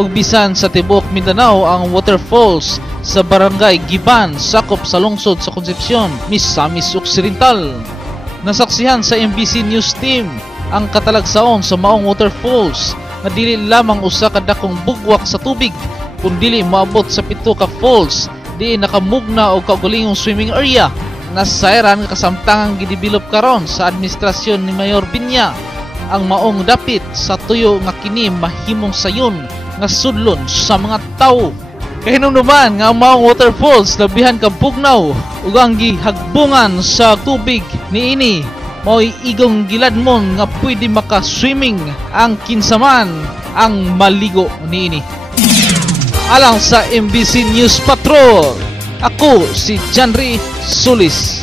ug bisan sa tibuok Mindanao ang waterfalls sa barangay Giban sakop sa lungsod sa Concepcion, Misamis Occidental. Nasaksihan sa MBC News Team ang katalagsaon sa maong waterfalls nga dili lamang usa ka dakong bugwak sa tubig kundi moabot sa 7 ka falls di nakamugna og kaugalingong swimming area. Nasayran nga kasamtangang gidevelop karon sa administrasyon ni Mayor Binya ang maong dapit sa tuyo nga kini mahimong sayon nga sudlon sa mga tawo. Kahinumduman nga ang maong waterfalls labihan ka bugnaw ug ang gihagbungan sa tubig niini mao'y igong giladmon nga pwede maka-swimming ang kinsaman ang maligo niini. Alang sa MBC News Patrol, ako si Janry Solis.